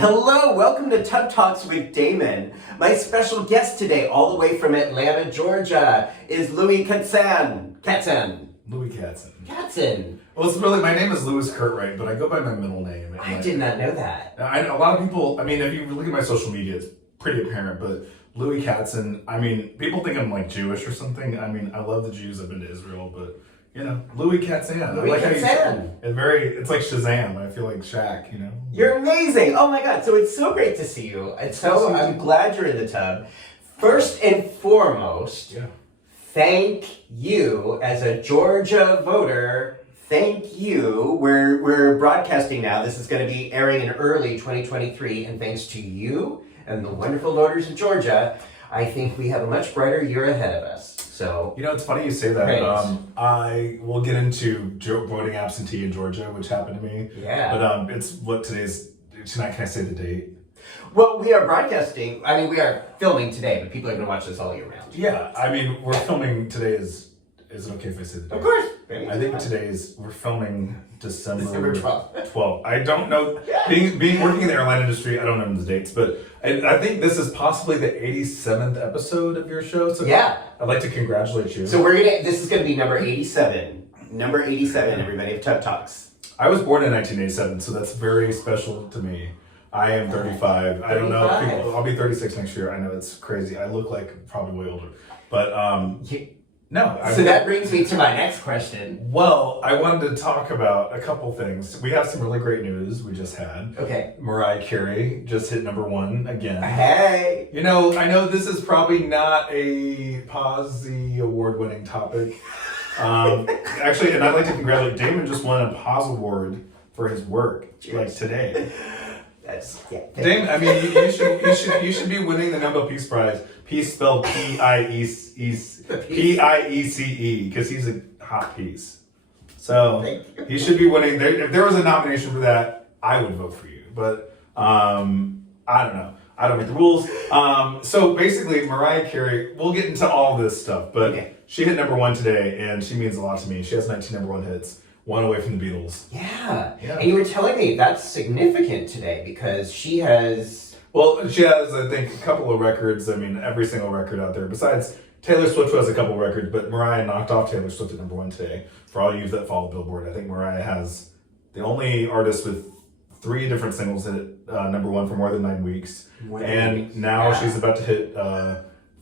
Hello, welcome to Tub Talks with Damon. My special guest today, all the way from Atlanta, Georgia, is Lewie Katzen. Lewie Katzen. Katzen. Well, it's really, my name is Louis Curtright, but I go by my middle name. I did not know that. A lot of people, I mean, if you look at my social media, it's pretty apparent, but Lewie Katzen, I mean, people think I'm like Jewish or something. I mean, I love the Jews, I've been to Israel, but you know, Lewie Katzen. Lewie Katzen. It's like Shazam. I feel like Shaq, you know? You're amazing. Oh my God. So it's so great to see you. I'm glad you're in the tub. First and foremost, thank you as a Georgia voter. Thank you. We're broadcasting now. This is going to be airing in early 2023. And thanks to you and the wonderful voters of Georgia, I think we have a much brighter year ahead of us. So, you know, it's funny you say that. I will get into voting absentee in Georgia, which happened to me. Yeah. But it's what tonight, can I say the date? Well, we are broadcasting. I mean, we are filming today, but people are going to watch this all year round. Yeah. I mean, we're filming today is it okay if I say the date? Of course. I think we're filming December 12th. I don't know. Being working in the airline industry, I don't know the dates, but I think this is possibly the 87th episode of your show. So yeah. I'd like to congratulate you. So this is gonna be number 87. Number 87, everybody, of Tub Talks. I was born in 1987, so that's very special to me. I am 35. I don't know if people, I'll be 36 next year. I know it's crazy. I look like probably way older. But no. So that brings me to my next question. Well, I wanted to talk about a couple things. We have some really great news we just had. Okay. Mariah Carey just hit number 1 again. Hey. You know, I know this is probably not a Posy award-winning topic. Actually, and I'd like to congratulate Damon. Just won a Paz award for his work, like today. Damon, I mean, you should be winning the Nobel Peace Prize. Peace spelled Piece, because he's a hot piece. So he should be winning. If there was a nomination for that, I would vote for you. But I don't know. I don't make the rules. So basically, Mariah Carey, we'll get into all this stuff, but she hit number 1 today, and she means a lot to me. She has 19 number 1 hits. 1 away from the Beatles. Yeah. And you were telling me that's significant today because she has... Well, she has, I think, a couple of records. I mean, every single record out there. Besides, Taylor Swift has a couple of records, but Mariah knocked off Taylor Swift at number 1 today. For all you that follow Billboard, I think Mariah has the only artist with 3 different singles hit number 1 for more than 9 weeks. Now she's about to hit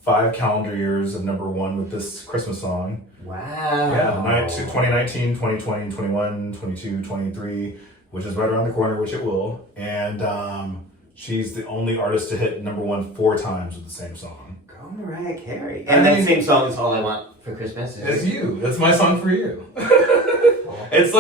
5 calendar years of number 1 with this Christmas song. Wow. Yeah, 2019, 2020, 21, 22, 23, which is right around the corner, which it will. And she's the only artist to hit number 1 4 times with the same song. Go Mariah Carey. And that same song is All I Want for Christmas. It's you. That's my song for you. It's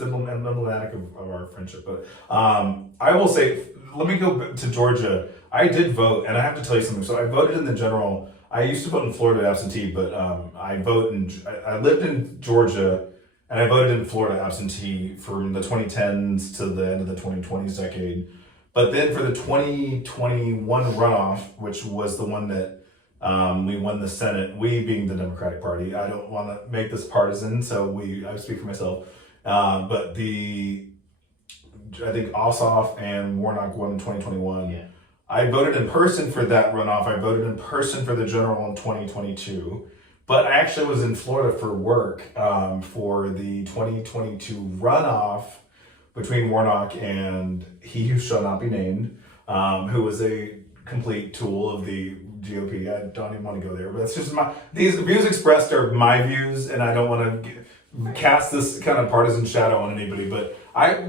emblematic of our friendship. But I will say, let me go to Georgia. I did vote, and I have to tell you something. So I voted in the general. I used to vote in Florida absentee, but I lived in Georgia, and I voted in Florida absentee from the 2010s to the end of the 2020s decade. But then for the 2021 runoff, which was the one that we won the Senate, we being the Democratic Party, I don't want to make this partisan, so I speak for myself. But I think Ossoff and Warnock won in 2021. Yeah. I voted in person for that runoff. I voted in person for the general in 2022. But I actually was in Florida for work for the 2022 runoff between Warnock and he who shall not be named, who was a complete tool of the GOP. I don't even want to go there, but it's just these views expressed are my views, and I don't want to cast this kind of partisan shadow on anybody, but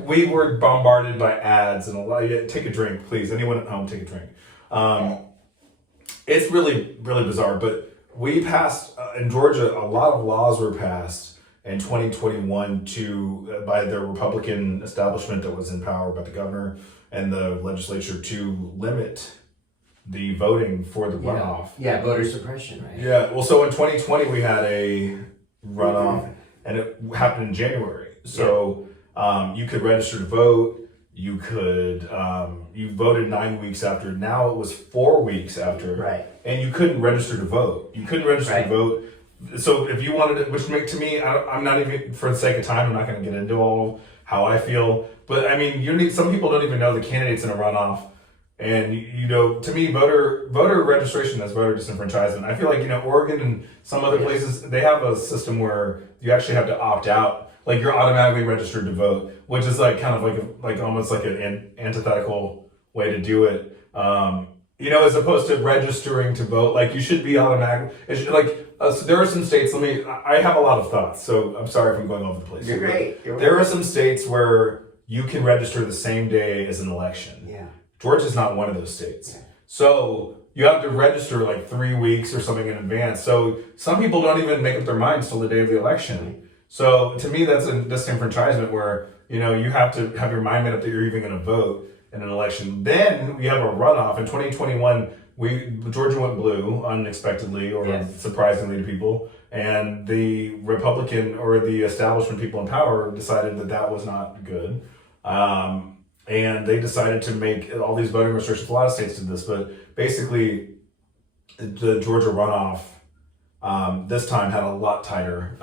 we were bombarded by ads and a lot. Take a drink, please. Anyone at home, take a drink. It's really, really bizarre, but we passed in Georgia. A lot of laws were passed in 2021 by the Republican establishment that was in power, by the governor and the legislature, to limit the voting for the runoff. Yeah, voter suppression, right? Yeah. Well, so in 2020 we had a runoff, and it happened in January. So you could register to vote. You could you voted 9 weeks after. Now it was 4 weeks after. Right. And you couldn't register to vote. You couldn't register to vote. So if you wanted it, which make to me, I'm not even, for the sake of time, I'm not going to get into all how I feel. But I mean, some people don't even know the candidates in a runoff. And to me, voter registration is voter disenfranchisement. I feel like Oregon and some other places, they have a system where you actually have to opt out. Like you're automatically registered to vote, which is like kind of like almost like an antithetical way to do it. As opposed to registering to vote, like you should be automatic. So there are some states. I have a lot of thoughts, so I'm sorry if I'm going over the place. You're great. There are some states where you can register the same day as an election. Yeah. Georgia's not one of those states. Yeah. So you have to register like 3 weeks or something in advance. So some people don't even make up their minds till the day of the election. So to me, that's a disenfranchisement where, you have to have your mind made up that you're even going to vote in an election. Then we have a runoff. In 2021, Georgia went blue unexpectedly or surprisingly to people. And the Republican or the establishment people in power decided that was not good. And they decided to make all these voting restrictions. A lot of states did this, but basically the Georgia runoff this time had a lot tighter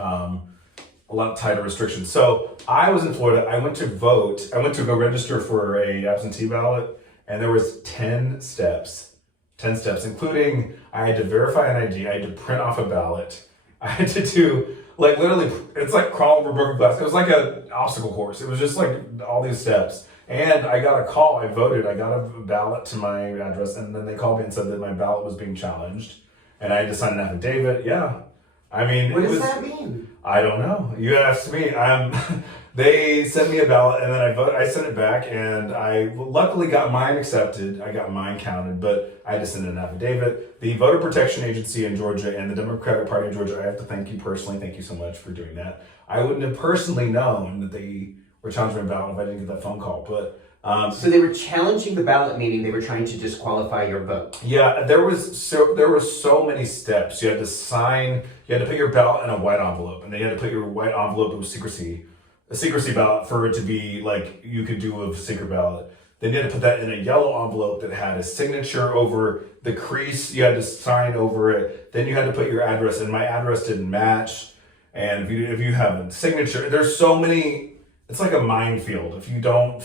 restrictions. So I was in Florida. I went to vote. I went to go register for a absentee ballot, and there was 10 steps, including I had to verify an ID. I had to print off a ballot. I had to do literally, it's like crawl over broken glass. It was like an obstacle course. It was just like all these steps. And I got a call. I voted. I got a ballot to my address, and then they called me and said that my ballot was being challenged, and I had to sign an affidavit. Yeah, I mean, what does that mean? I don't know. You asked me. They sent me a ballot, and then I voted. I sent it back, and I luckily got mine accepted. I got mine counted, but I had to send in an affidavit. The Voter Protection Agency in Georgia and the Democratic Party in Georgia, I have to thank you personally. Thank you so much for doing that. I wouldn't have personally known that they were challenging my ballot if I didn't get that phone call. But so they were challenging the ballot, meaning they were trying to disqualify your vote. Yeah, there were so many steps. You had to sign. You had to put your ballot in a white envelope, and then you had to put your white envelope. It was a secrecy ballot for it to be like you could do a secret ballot. Then you had to put that in a yellow envelope that had a signature over the crease. You had to sign over it. Then you had to put your address, and my address didn't match. And if you have a signature, there's so many. It's like a minefield. If you don't,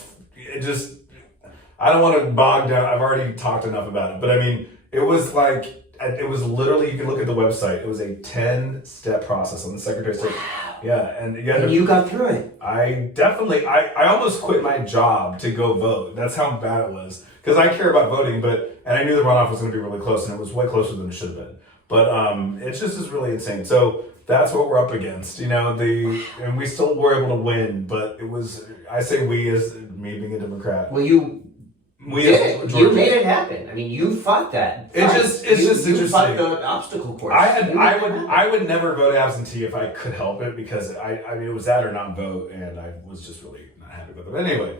I don't want to bog down. I've already talked enough about it, but I mean, it was literally, you can look at the website. It was a 10-step process on the Secretary of State. Yeah. And you got through it. I almost quit my job to go vote. That's how bad it was. Because I care about voting, and I knew the runoff was going to be really close, and it was way closer than it should have been. But it just is really insane. So that's what we're up against, and we still were able to win, but it was, I say we as me being a Democrat. Well, you made it happen. I mean, you fought that. It's just interesting. You fought the obstacle course. I would never vote absentee if I could help it, because I mean, it was that or not vote, and I was just really not happy with it. But anyway,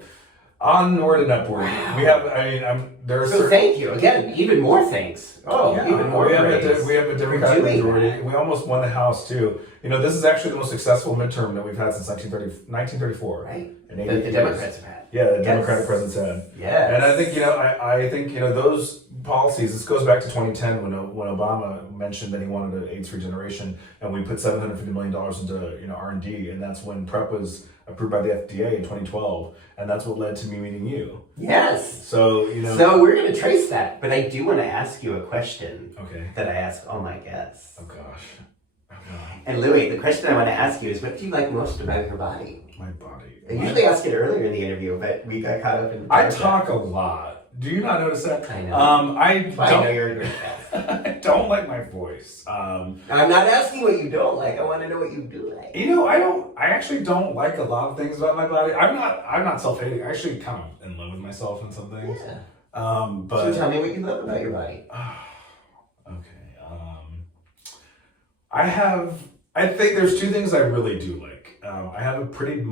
onward and upward. Wow. We have, So thank you again. Even more thanks. Even more. We have a Democratic majority. We almost won the House too. This is actually the most successful midterm that we've had since 1934. Right. The Democrats have had. Yeah, the Democratic presidents had. Yeah. And I think I think those policies. This goes back to 2010 when Obama mentioned that he wanted an AIDS-free generation, and we put $750 million into R&D, and that's when PrEP was approved by the FDA in 2012, and that's what led to me meeting you. Yes. So So we're going to trace that, but I do want to ask you a question. Okay. That I ask all my guests. Oh gosh. And Lewie, the question I want to ask you is, what do you like most about your body? My body. I usually ask it earlier in the interview, but we got caught up in. I talk a lot. Do you not notice that? I know. I know you're a great guest. I don't like my voice. I'm not asking what you don't like. I want to know what you do like. I actually don't like a lot of things about my body. I'm not self-hating. I actually kind of in love with myself in some things. Yeah. But so tell me what you love about your body. Okay. I think there's two things I really do like. I have a pretty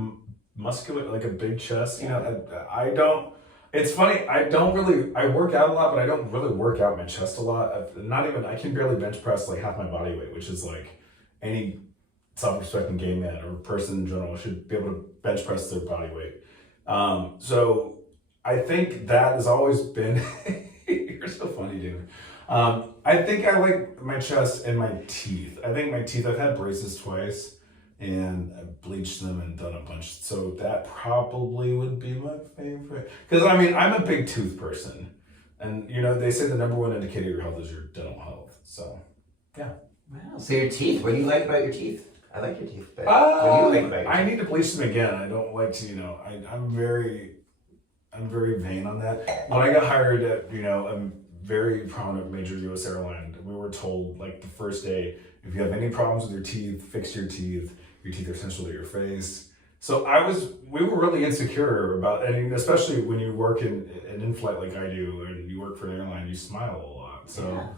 muscular, like a big chest. I don't. It's funny. I work out a lot, but I don't really work out my chest a lot. I can barely bench press like half my body weight, which is like any self-respecting gay man or person in general should be able to bench press their body weight. So I think that has always been. You're so funny, dude. I think I like my chest and my teeth. I think my teeth. I've had braces twice. and I've bleached them and done a bunch. So that probably would be my favorite. Because I mean, I'm a big tooth person, and you know they say the number one indicator of your health is your dental health. So, yeah. Wow. So your teeth. What do you like about your teeth? I like your teeth, but what do you like about your I teeth? need to bleach them again. I don't like to, I'm very vain on that. When I got hired at, a very prominent major U.S. airline, we were told like the first day, if you have any problems with your teeth, fix your teeth. Your teeth are essential to your face. So we were really insecure about, and especially when you work in flight like I do, and you work for an airline, you smile a lot. So. Yeah.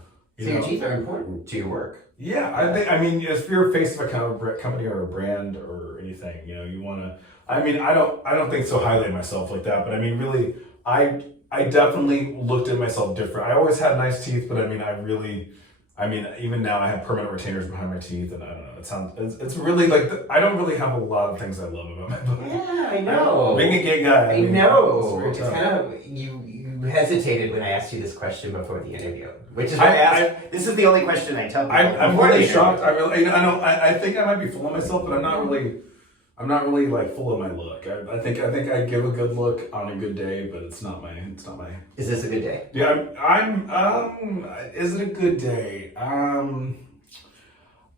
So your teeth are important to your work. Yeah, I mean, if you're face of a company or a brand or anything, you want to. I mean, I don't think so highly of myself like that, but I mean, really, I definitely looked at myself different. I always had nice teeth, but I mean, even now I have permanent retainers behind my teeth, and I don't know. It's really like I don't really have a lot of things I love about my body. Yeah, I know. Being a gay guy. I know. It's It's kind of you hesitated when I asked you this question before the interview, which is why I asked. This is the only question I tell people. I'm really shocked. I think I might be full of myself, but I'm not really like full of my look. I think I give a good look on a good day, but it's not my. Is this a good day? Yeah, is it a good day?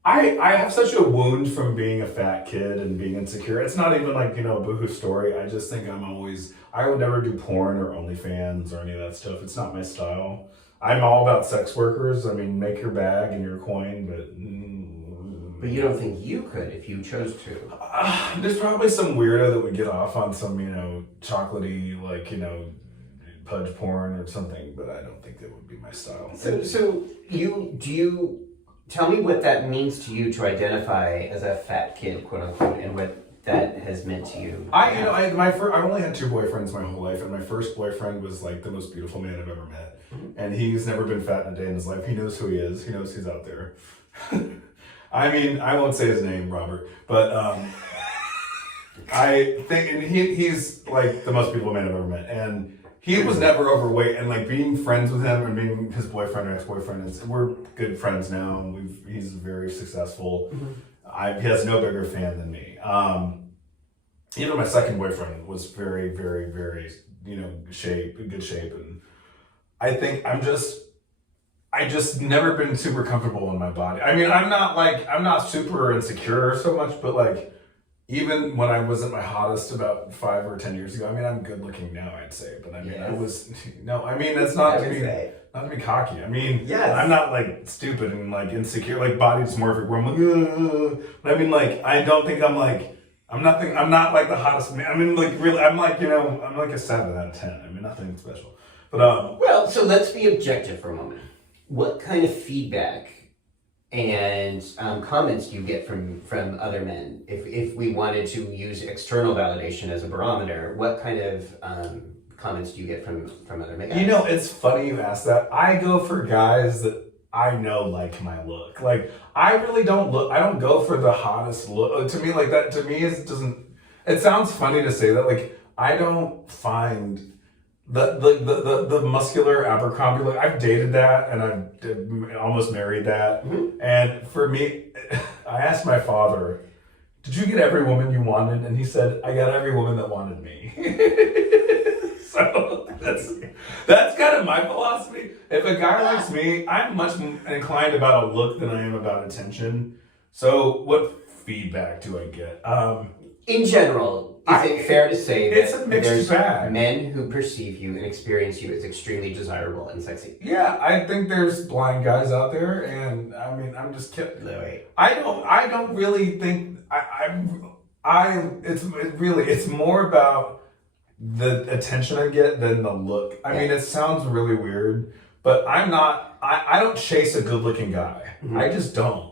I have such a wound from being a fat kid and being insecure. It's not even like, a boohoo story. I just think I would never do porn or OnlyFans or any of that stuff. It's not my style. I'm all about sex workers. I mean, make your bag and your coin, but... But you don't think you could if you chose to? There's probably some weirdo that would get off on some, chocolatey, like, pudge porn or something, but I don't think that would be my style. So tell me what that means to you to identify as a fat kid, quote unquote, and what that has meant to you. I've only had 2 boyfriends my whole life, and my first boyfriend was like the most beautiful man I've ever met. And he's never been fat in a day in his life. He knows who he is. He knows he's out there. I mean, I won't say his name, Robert, but I think, and he's like the most beautiful man I've ever met. And he was never overweight, and like being friends with him and being his boyfriend or ex-boyfriend, we're good friends now. And he's very successful. He has no bigger fan than me. Even my second boyfriend was very, very, very, good shape, and I think I just never been super comfortable in my body. I mean, I'm not super insecure so much, but like, even when I wasn't my hottest about 5 or 10 years ago, I mean, I'm good looking now, I'd say, but I mean, that's not to be cocky. I mean, yes. I'm not like stupid and like insecure, like body dysmorphic where I'm like, ugh. But I mean, like, I don't think I'm not like the hottest man. I mean, like, really, I'm like a 7 out of 10. I mean, nothing special. But, well, so let's be objective for a moment. What kind of feedback and comments do you get from other men? If we wanted to use external validation as a barometer, what kind of comments do you get from other men? It's funny you ask that. I go for guys that I know like my look. Like, I really don't go for the hottest look. To me, like that, it sounds funny to say that. Like, I don't find the muscular Abercrombie look. I've dated that, and I've almost married that. Mm-hmm. And for me, I asked my father, "Did you get every woman you wanted?" And he said, "I got every woman that wanted me." So that's kind of my philosophy. If a guy likes me, I'm much inclined about a look than I am about attention. So what feedback do I get? In general, is it fair to say it's that a mixed bag? Men who perceive you and experience you as extremely desirable and sexy? Yeah, I think there's blind guys out there, and I mean, I'm just kidding. Lewie. I don't really think it's more about the attention I get than the look. I mean, it sounds really weird, but I don't chase a good looking guy. Mm-hmm. I just don't.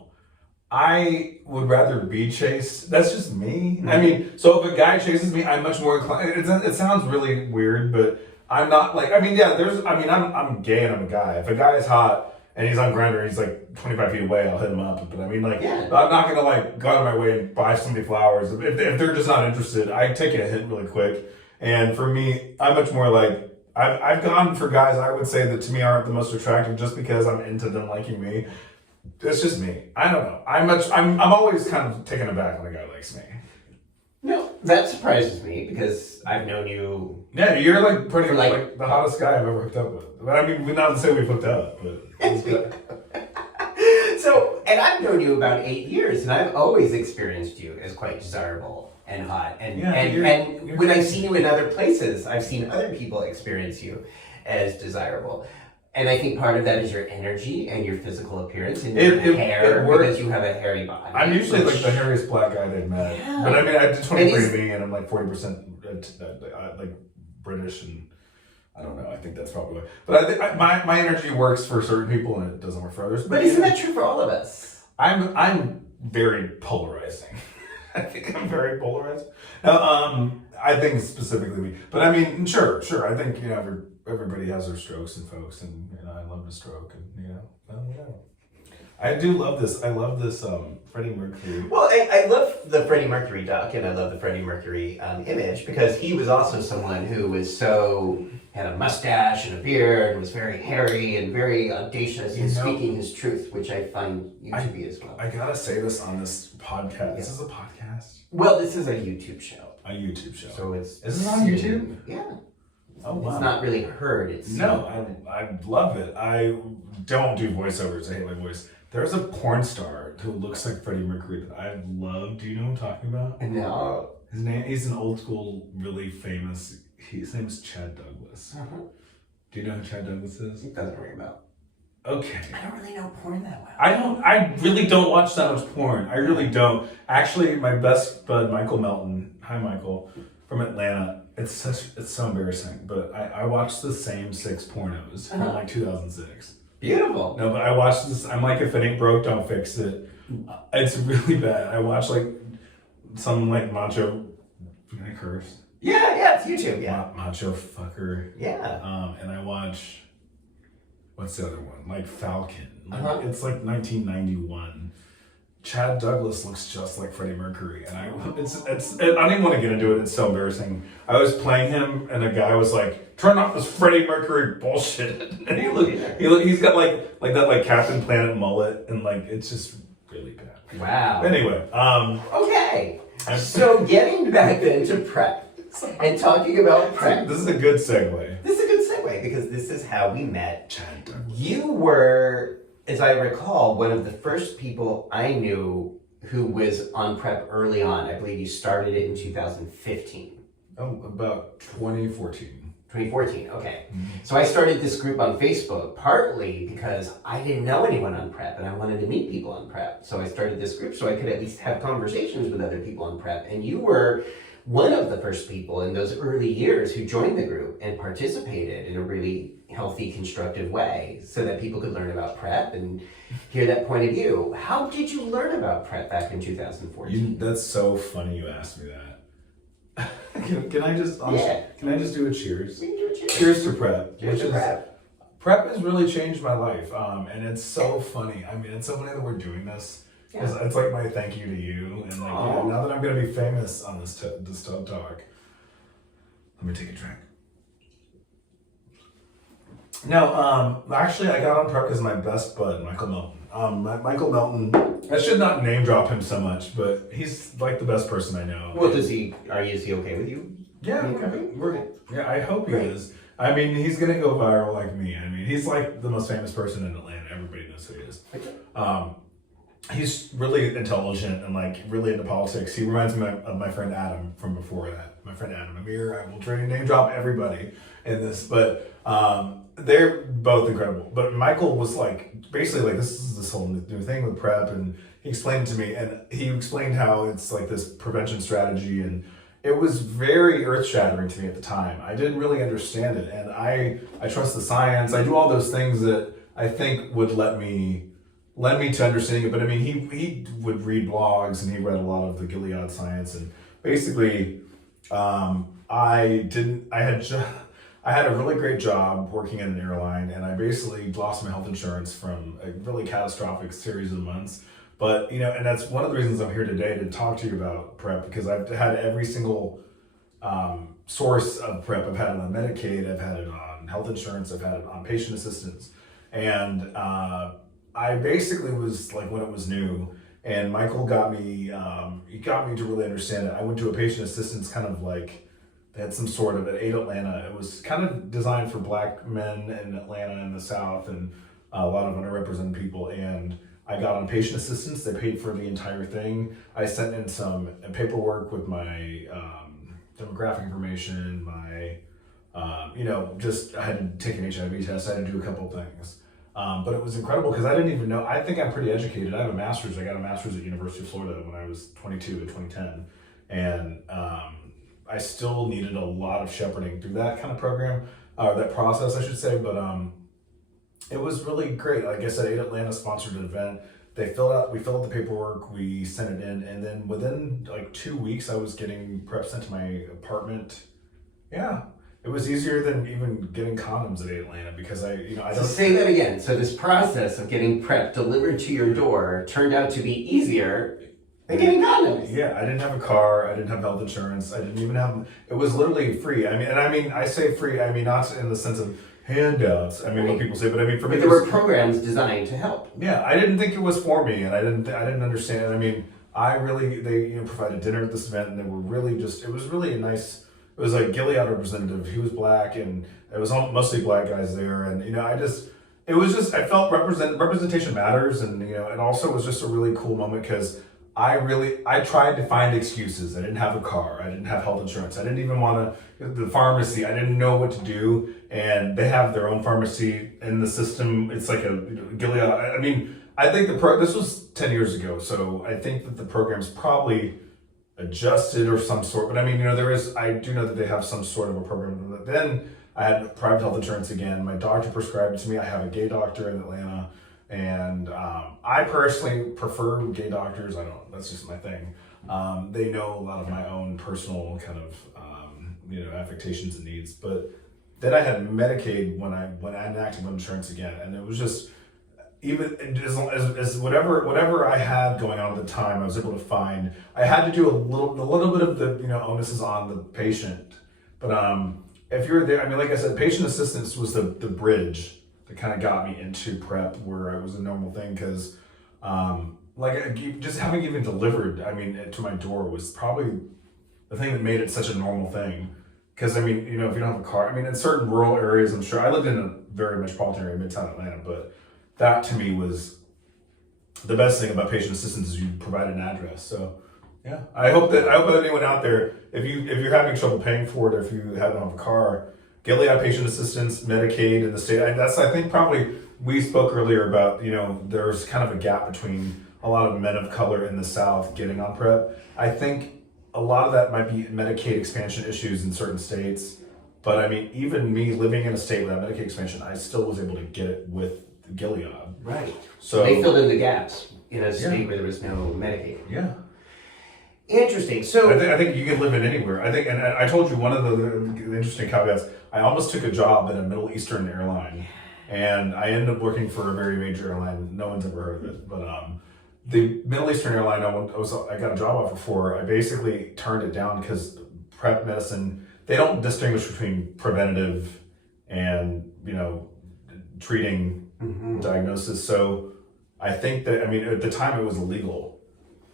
I would rather be chased. That's just me. Mm-hmm. I mean, so if a guy chases me, I'm much more inclined. It sounds really weird, but I'm not like, I'm gay and I'm a guy. If a guy is hot and he's on Grindr and he's like 25 feet away, I'll hit him up. But I mean, like, I'm not going to like go out of my way and buy somebody flowers. If they're just not interested, I take a hint really quick. And for me, I'm much more like, I've gone for guys I would say that to me aren't the most attractive just because I'm into them liking me. It's just me. I don't know. I'm always kind of taken aback when a guy likes me. No, that surprises me because I've known you. Yeah, you're like pretty Like- like the hottest guy I've ever hooked up with. But I mean, we're not to say we've hooked up, but it's good. So, and I've known you about 8 years, and I've always experienced you as quite desirable and hot. And Yeah, you're when I've seen you in other places, I've seen other people experience you as desirable. And I think part of that is your energy and your physical appearance and your hair, because you have a hairy body. I'm usually like the hairiest black guy they've met. Yeah. But I mean, I did 23andMe and I'm like 40% like British, and I don't know. I think that's probably why. But I think my energy works for certain people and it doesn't work for others. But isn't that true for all of us? I'm very polarizing. I think I'm very polarized. Now, I think specifically me. But I mean, sure. I think, everybody has their strokes and folks, and I love to stroke, and I do love this. I love this Freddie Mercury. Well, I love the Freddie Mercury doc, and I love the Freddie Mercury image, because he was also someone who was had a mustache and a beard, and was very hairy and very audacious in speaking his truth, which I find you to be as well. I gotta say this on this podcast. Yeah. This is a podcast? Well, this is a YouTube show. A YouTube show. So is this on YouTube? Yeah. Oh, wow. It's not really heard. It's I love it. I don't do voiceovers. I hate my voice. There's a porn star who looks like Freddie Mercury that I love. Do you know what I'm talking about? No. He's an old school, really famous. His name is Chad Douglas. Uh-huh. Do you know who Chad Douglas is? It doesn't ring a bell. Okay. I don't really know porn that well. I really don't watch that much porn. I really don't. Actually, my best bud, Michael Melton. Hi, Michael, from Atlanta. It's so embarrassing, but I watched the same 6 pornos from like 2006. Beautiful. No, but I watched this. I'm like, if it ain't broke, don't fix it. It's really bad. I watched like some like macho. Can I curse? Yeah, it's YouTube. Yeah. Macho fucker. Yeah. And I watch. What's the other one? Like Falcon. It's like 1991. Chad Douglas looks just like Freddie Mercury, and I don't even want to get into it. It's so embarrassing. I was playing him, and a guy was like, "Turn off this Freddie Mercury bullshit." And he's got like that like Captain Planet mullet, and like it's just really bad. Wow. Anyway, okay. So getting back then to PrEP and talking about PrEP. This is a good segue. This is a good segue because this is how we met. Chad Douglas. You were, as I recall, one of the first people I knew who was on PrEP early on. I believe you started it in 2015. Oh, about 2014. 2014, okay. Mm-hmm. So I started this group on Facebook partly because I didn't know anyone on PrEP and I wanted to meet people on PrEP. So I started this group so I could at least have conversations with other people on PrEP. And you were one of the first people in those early years who joined the group and participated in a really healthy, constructive way so that people could learn about PrEP and hear that point of view. How did you learn about PrEP back in 2014? That's so funny you asked me that. Can I just do a cheers? We can do a cheers. Cheers to PrEP. Cheers to PrEP. PrEP has really changed my life, and it's so funny. I mean, it's so funny that we're doing this. Yeah. It's like my thank you to you, and like now that I'm gonna be famous on this TED Talk, let me take a drink. No, actually, I got on PrEP because my best bud, Michael Melton. Michael Melton, I should not name drop him so much, but he's like the best person I know. Well, is he okay with you? Yeah, I hope he is. I mean, he's gonna go viral like me. I mean, he's like the most famous person in Atlanta. Everybody knows who he is. Okay. He's really intelligent and like really into politics. He reminds me of my friend Adam from before that. My friend Adam Amir. I will try to name drop everybody in this, but they're both incredible. But Michael was like, basically like, this is this whole new thing with PrEP, and he explained it to me, and he explained how it's like this prevention strategy, and it was very earth-shattering to me at the time. I didn't really understand it, and I trust the science. I do all those things that I think would led me to understanding it. But I mean, he would read blogs, and he read a lot of the Gilead science, and basically, I had a really great job working in an airline, and I basically lost my health insurance from a really catastrophic series of months. But, and that's one of the reasons I'm here today to talk to you about PrEP, because I've had every single source of PrEP. I've had it on Medicaid, I've had it on health insurance, I've had it on patient assistance. And I basically was like when it was new, and Michael got me. He got me to really understand it. I went to a patient assistance kind of like they had some sort of at 8 Atlanta. It was kind of designed for Black men in Atlanta in the South and a lot of underrepresented people. And I got on patient assistance. They paid for the entire thing. I sent in some paperwork with my demographic information, my just I had to take an HIV test. I had to do a couple of things. But it was incredible because I didn't even know. I think I'm pretty educated. I have a master's. I got a master's at University of Florida when I was 22 in 2010. And I still needed a lot of shepherding through that kind of program, or that process, I should say. But it was really great. Like I said, 8 Atlanta sponsored an event. We filled out the paperwork, we sent it in, and then within like 2 weeks, I was getting PrEP sent to my apartment. Yeah. It was easier than even getting condoms at 8 Atlanta because I don't... So say that again. So this process of getting PrEP delivered to your door turned out to be easier than getting condoms. Yeah, I didn't have a car. I didn't have health insurance. I didn't even have... It was literally free. I say free, not in the sense of handouts. What people say, but for me... But there were programs designed to help. Yeah, I didn't think it was for me, and I didn't understand. They provided dinner at this event, and they were really just... It was really a nice... It was like Gilead representative. He was Black, and it was mostly Black guys there. And I felt representation matters, and it also was just a really cool moment because I tried to find excuses. I didn't have a car. I didn't have health insurance. I didn't even want the pharmacy. I didn't know what to do, and they have their own pharmacy in the system. It's like a Gilead. I think this was 10 years ago, so I think that the program's probably adjusted or some sort, but I do know that they have some sort of a program. Then I had private health insurance again. My doctor prescribed it to me. I have a gay doctor in Atlanta, and I personally prefer gay doctors. That's just my thing. They know a lot of my own personal kind of affectations and needs. But then I had Medicaid when I enacted insurance again, and it was just even as whatever I had going on at the time, I was able to find. I had to do a little bit of the onus is on the patient, but if you're there, like I said, patient assistance was the bridge that kind of got me into PrEP, where it was a normal thing because just having even delivered, to my door was probably the thing that made it such a normal thing. Because if you don't have a car, in certain rural areas, I'm sure I lived in a very metropolitan area, Midtown Atlanta, but that to me was the best thing about patient assistance is you provide an address. So yeah, I hope that anyone out there, if you're having trouble paying for it, or if you don't have a car, Gilead patient assistance, Medicaid in the state. I think probably we spoke earlier about there's kind of a gap between a lot of men of color in the South getting on PrEP. I think a lot of that might be Medicaid expansion issues in certain states, but even me living in a state without Medicaid expansion, I still was able to get it with Gilead. Right. So they filled in the gaps in a state where there was no Medicaid. Yeah. Interesting. So I think you can live in anywhere. I think, and I told you one of the interesting caveats. I almost took a job in a Middle Eastern airline, and I ended up working for a very major airline. No one's ever heard of it, but the Middle Eastern airline I got a job offer for. I basically turned it down because PrEP medicine, they don't distinguish between preventative and treating diagnosis. So I think that at the time it was illegal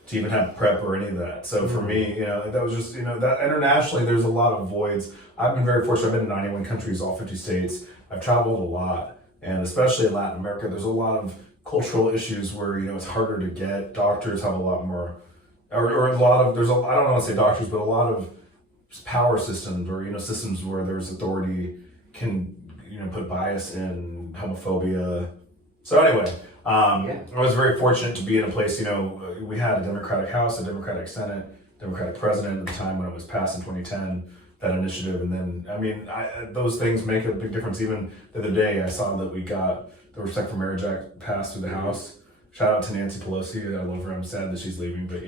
to even have PrEP or any of that. So for me, that was just that internationally there's a lot of voids. I've been very fortunate. I've been in 91 countries, all 50 states. I've traveled a lot, and especially in Latin America, there's a lot of cultural issues where it's harder to get. Doctors have a lot more, or a lot of I don't want to say doctors, but a lot of power systems or systems where there's authority can put bias in, homophobia. So anyway, I was very fortunate to be in a place. We had a Democratic House, a Democratic Senate, Democratic President at the time when it was passed in 2010. That initiative, and then those things make a big difference. Even the other day, I saw that we got the Respect for Marriage Act passed through the House. Shout out to Nancy Pelosi. I love her. I'm sad that she's leaving, but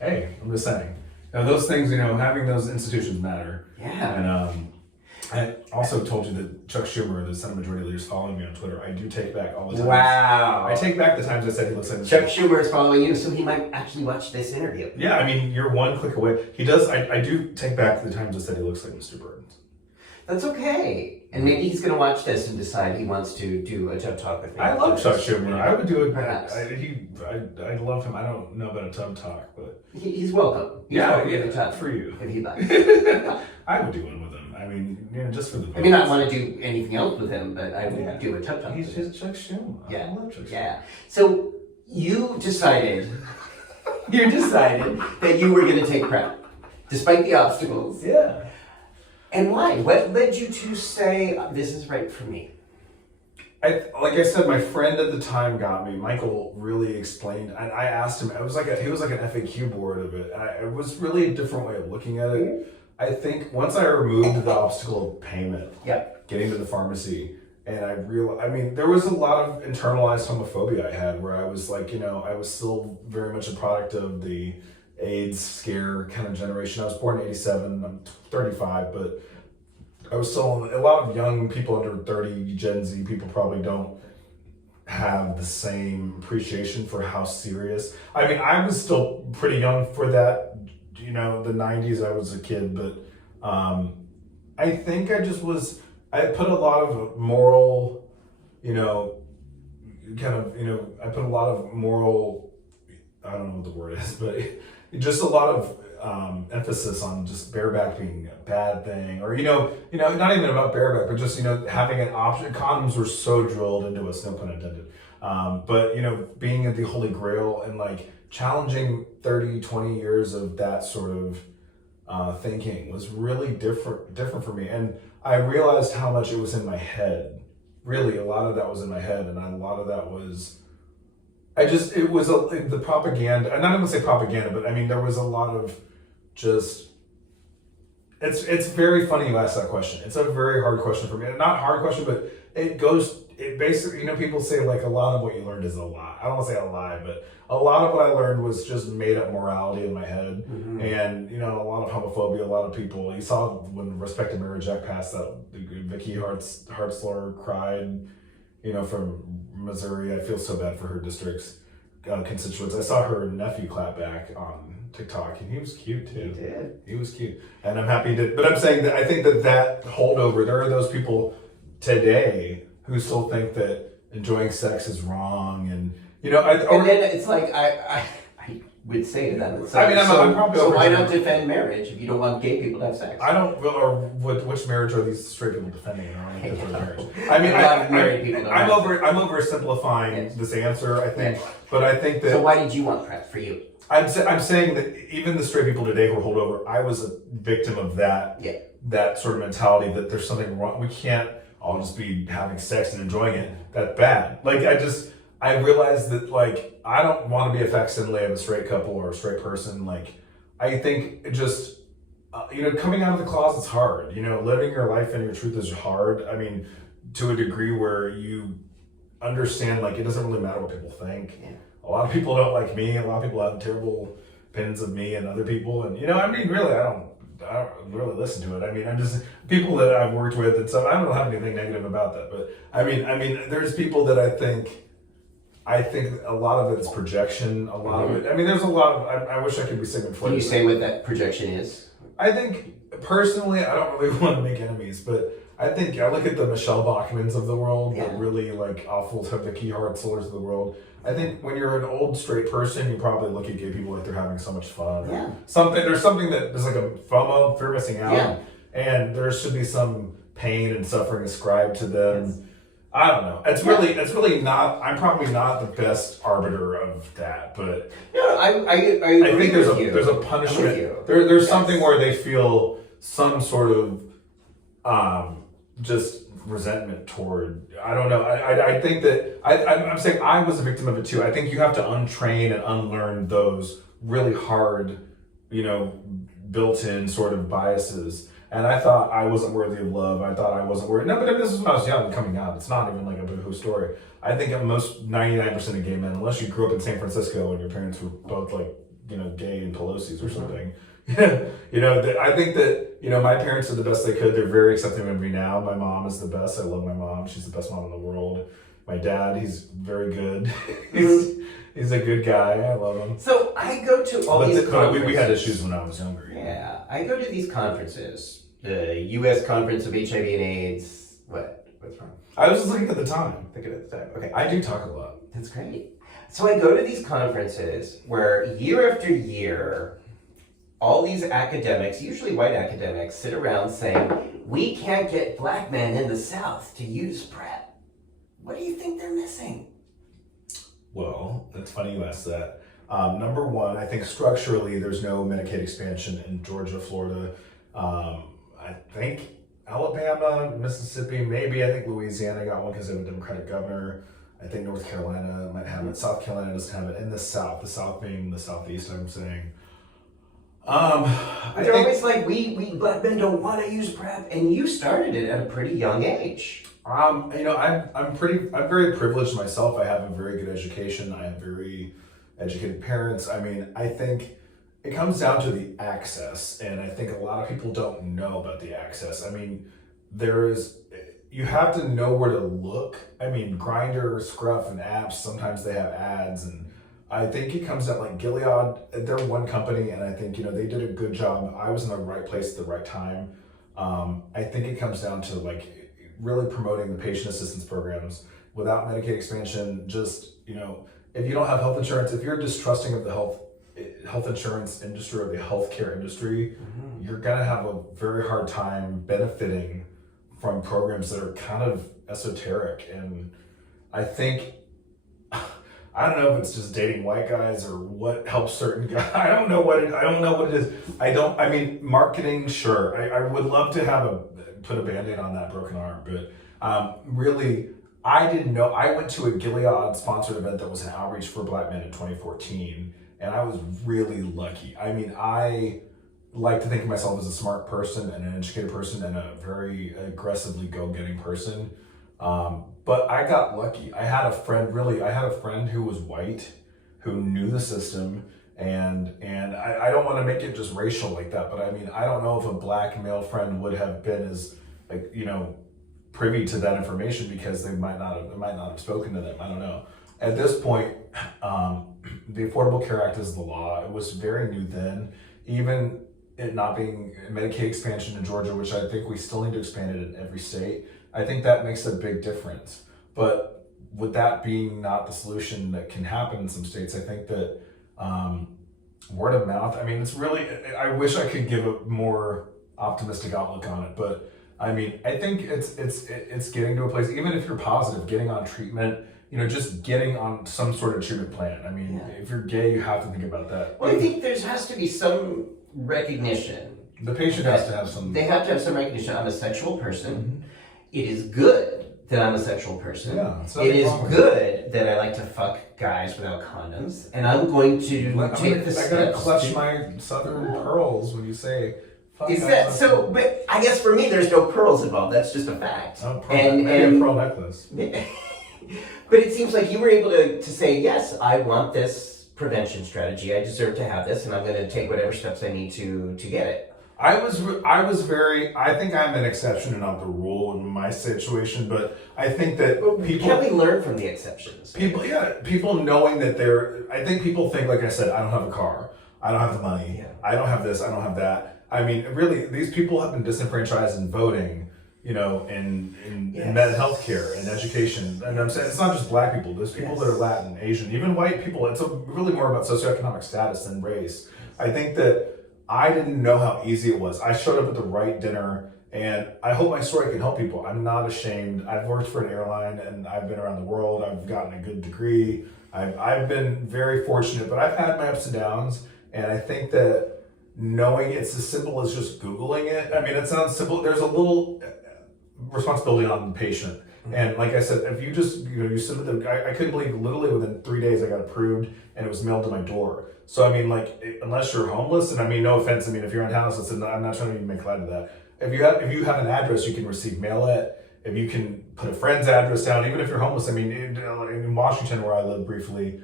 hey, I'm just saying. Those things, having those institutions matter. Yeah. And I also told you that Chuck Schumer, the Senate Majority Leader, is following me on Twitter. I do take back all the time. Wow. I take back the times I said he looks like Chuck Schumer is following you, so he might actually watch this interview. Yeah, you're one click away. He does. I do take back the times I said he looks like Mr. Burns. That's okay. And maybe he's going to watch this and decide he wants to do a tub talk with me. I love Chuck Schumer. I would do it. Perhaps. I love him. I don't know about a tub talk, but he's welcome. He's yeah, welcome yeah, to tub for you. if he likes. I would do one with him. I mean, just for the. I mean, I want to do anything else with him, but I would do a tub talk. He's just Chuck Schumer. Yeah, I love Chuck Schumer. Yeah. So you decided that you were going to take PrEP, despite the obstacles. Yeah. And why? What led you to say, this is right for me? Like I said, my friend at the time got me. Michael really explained. I asked him. He was like an FAQ board of it. It was really a different way of looking at it. I think once I removed the obstacle of payment, getting to the pharmacy, and I realized, I mean, there was a lot of internalized homophobia I had, where I was like, I was still very much a product of the AIDS scare kind of generation. I was born in '87. I'm 35, but I was still a lot of young people under 30, Gen Z people probably don't have the same appreciation for how serious. I mean, I was still pretty young for that. The 90s. I was a kid, but I think I just was. I put a lot of moral, I put a lot of moral. I don't know what the word is, but just a lot of emphasis on just bareback being a bad thing, or not even about bareback, but just having an option. Condoms were so drilled into us, no pun intended. But being at the Holy Grail and like challenging 30, 20 years of that sort of thinking was really different for me, and I realized how much it was in my head. Really, a lot of that was in my head, and a lot of that was. It was the propaganda. I'm not even gonna say propaganda, but I mean there was a lot of just. It's very funny you ask that question. It's a very hard question for me. Not hard question, but it basically, people say like a lot of what you learned is a lie. I don't want to say a lie, but a lot of what I learned was just made up morality in my head. Mm-hmm. And, a lot of homophobia, a lot of people. You saw when Respect and Marriage Act passed that Vicky Hartzler cried, from Missouri. I feel so bad for her district's constituents. I saw her nephew clap back on TikTok, and he was cute too. He did. He was cute, and I'm happy to. But I'm saying that I think that holdover. There are those people today who still think that enjoying sex is wrong, and and then it's like I would say to them, I'm probably so why not defend marriage if you don't want gay people to have sex? I don't. Or which marriage are these straight people defending? Marriage. I'm oversimplifying this answer. I think, but I think that. So why did you want PrEP for you? I'm saying that even the straight people today who are holdover, I was a victim of that. Yeah. That sort of mentality that there's something wrong. We can't all just be having sex and enjoying it. That's bad. Like I realized that like I don't want to be a facsimile of a straight couple or a straight person. Like I think it just coming out of the closet's hard. Living your life and your truth is hard. I mean, to a degree where you understand like it doesn't really matter what people think. Yeah. A lot of people don't like me. A lot of people have terrible opinions of me and other people. And really, I don't really listen to it. I mean, I'm just people that I've worked with and stuff. I don't have anything negative about that. But I mean, there's people that I think a lot of it is projection. A lot of it. I mean, there's a lot of. I wish I could be singing for. Can you say what that projection is? I think personally, I don't really want to make enemies, but I think I look at the Michelle Bachmans of the world, the really like awful Vicky Hartzlers of the world. I think when you're an old straight person, you probably look at gay people like they're having so much fun. Yeah. There's something that there's like a FOMO, fear of missing out, and there should be some pain and suffering ascribed to them. Yes. I don't know. It's really not. I'm probably not the best arbiter of that, but I think there's a punishment. There's something where they feel some sort of just resentment toward. I don't know. I think that I'm saying I was a victim of it too. I think you have to untrain and unlearn those really hard, built-in sort of biases. And I thought I wasn't worthy of love. I thought I wasn't worthy. No, but this is when I was young and coming out. It's not even like a boohoo story. I think most 99% of gay men, unless you grew up in San Francisco and your parents were both like, gay and Pelosi's or something. I think that, my parents did the best they could. They're very accepting of me now. My mom is the best. I love my mom. She's the best mom in the world. My dad, he's very good. He's a good guy. I love him. So I go to all these conferences. We had issues when I was younger. Yeah. I go to these conferences the U.S. Conference of HIV and AIDS. What's wrong? I was just looking at the time. Thinking at the time. Okay. I do talk a lot. That's great. So I go to these conferences where year after year, all these academics, usually white academics, sit around saying, we can't get black men in the South to use PrEP. What do you think they're missing? Well, it's funny you asked that. Number one, I think structurally there's no Medicaid expansion in Georgia, Florida. I think Alabama, Mississippi, maybe. I think Louisiana got one because they have a Democratic governor. I think North Carolina might have it. South Carolina doesn't have it. In the South being the Southeast, I'm saying. They're always like, we black men don't want to use PrEP, and you started it at a pretty young age. I'm very privileged myself. I have a very good education. I have very educated parents. I mean, I think it comes down to the access, and I think a lot of people don't know about the access. I mean, you have to know where to look. I mean, Grindr, Scruff, and apps, sometimes they have ads, and I think it comes down, like Gilead, they're one company, and I think, they did a good job. I was in the right place at the right time. I think it comes down to like really promoting the patient assistance programs without Medicaid expansion. Just, if you don't have health insurance, if you're distrusting of the health insurance industry or the healthcare industry, you're gonna have a very hard time benefiting from programs that are kind of esoteric. And I think, I don't know if it's just dating white guys or what helps certain guys. I don't know what it is. Marketing, sure. I would love to put a Band-Aid on that broken arm, but really, I didn't know. I went to a Gilead sponsored event that was an outreach for black men in 2014, and I was really lucky. I mean, I like to think of myself as a smart person and an educated person and a very aggressively go-getting person. But I got lucky. I had a friend who was white, who knew the system, and I don't want to make it just racial like that, but I mean, I don't know if a black male friend would have been as privy to that information because it might not have spoken to them. I don't know. At this point, the Affordable Care Act is the law. It was very new then. Even it not being Medicaid expansion in Georgia, which I think we still need to expand it in every state, I think that makes a big difference. But with that being not the solution that can happen in some states, I think that word of mouth, I mean, it's really, I wish I could give a more optimistic outlook on it, but I mean, I think it's getting to a place, even if you're positive, getting on treatment, just getting on some sort of treatment plan. I mean, if you're gay, you have to think about that. Well, I think there has to be some recognition. The patient has to have some. They have to have some recognition. I'm a sexual person. Mm-hmm. It is good that I'm a sexual person. Yeah, it is good that I like to fuck guys without condoms, and I'm going to take the steps. I gotta clutch my southern pearls when you say. Is that so? But I guess for me, there's no pearls involved. That's just a fact. Maybe a pearl necklace. But it seems like you were able to say, yes, I want this prevention strategy. I deserve to have this, and I'm going to take whatever steps I need to get it. I think I'm an exception and not the rule in my situation, but I think that people... Can we learn from the exceptions? People knowing that I think people think, like I said, I don't have a car, I don't have the money, I don't have this, I don't have that. I mean, really, these people have been disenfranchised in voting, in med healthcare and education. And I'm saying it's not just black people. There's people that are Latin, Asian, even white people. It's really more about socioeconomic status than race. I think that I didn't know how easy it was. I showed up at the right dinner, and I hope my story can help people. I'm not ashamed. I've worked for an airline, and I've been around the world. I've gotten a good degree. I've been very fortunate, but I've had my ups and downs, and I think that knowing it's as simple as just Googling it, I mean, it sounds simple. There's a little responsibility on the patient. And like I said, if you just, you submit I couldn't believe literally within 3 days I got approved and it was mailed to my door. So I mean, like, unless you're homeless, and I mean, no offense, I mean, if you're in house, I'm not trying to even make light of that. If you have an address you can receive mail at, if you can put a friend's address down, even if you're homeless, I mean, in Washington where I lived briefly,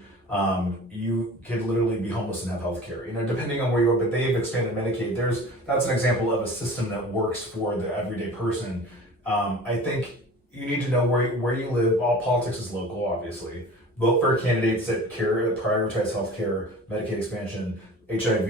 you could literally be homeless and have health care, depending on where you are, but they've expanded Medicaid. That's an example of a system that works for the everyday person. I think you need to know where you live. All politics is local, obviously. Vote for candidates that prioritize healthcare, Medicaid expansion, HIV,